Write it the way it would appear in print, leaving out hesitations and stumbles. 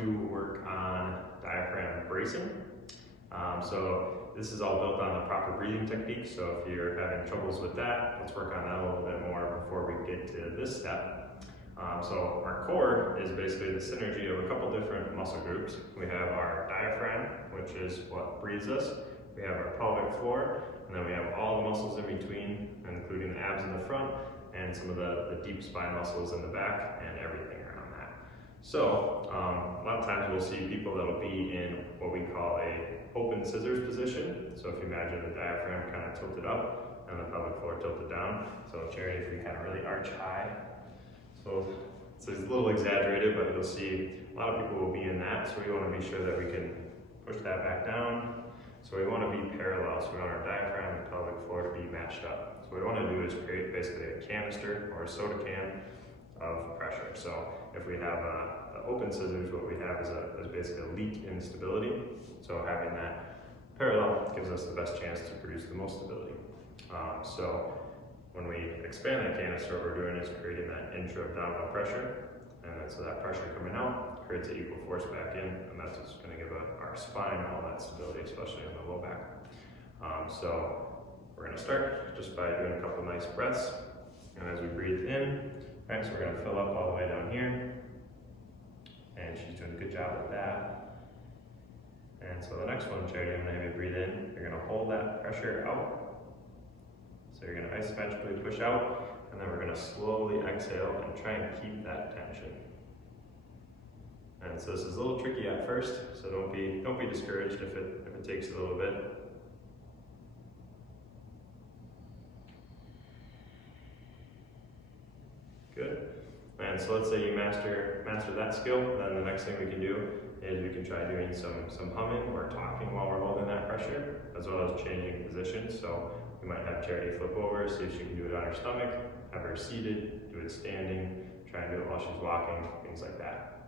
to work on diaphragm bracing. So this is all built on the proper breathing technique. So if you're having troubles with that, let's work on that a little bit more before we get to this step. So our core is basically the synergy of a couple different muscle groups. We have our diaphragm, which is what breathes us. We have our pelvic floor, and then we have all the muscles in between, including the abs in the front and some of the deep spine muscles in the back and everything around that. So a lot of times we'll see people that'll be in what we call a open scissors position. So if you imagine the diaphragm kind of tilted up and the pelvic floor tilted down. So Charity, if we kind of really arch high. So it's a little exaggerated, but you'll see a lot of people will be in that. So we want to be sure that we can push that back down. So we want to be parallel. So we want our diaphragm and pelvic floor to be matched up. So what we want to do is create basically a canister or a soda can of pressure. So if we have the open scissors, what we have is basically a leak in stability. So having that parallel gives us the best chance to produce the most stability. So when we expand that canister, what we're doing is creating that intra abdominal pressure. And then so that pressure coming out creates an equal force back in, and that's what's going to give our spine all that stability, especially in the low back. So we're going to start just by doing a couple nice breaths. And as we breathe in, right, so we're going to fill up all the way down here. And she's doing a good job with that. And so the next one, Charity, I'm going to have you breathe in. You're going to hold that pressure out. So you're going to isometrically push out, and then we're going to slowly exhale and try and keep that tension. And so this is a little tricky at first, so don't be discouraged if it takes a little bit. Good. And so let's say you master that skill, then the next thing we can do is we can try doing some humming or talking while we're holding that pressure, as well as changing positions. So we might have Charity flip over, see if she can do it on her stomach, have her seated, do it standing, try and do it while she's walking, things like that.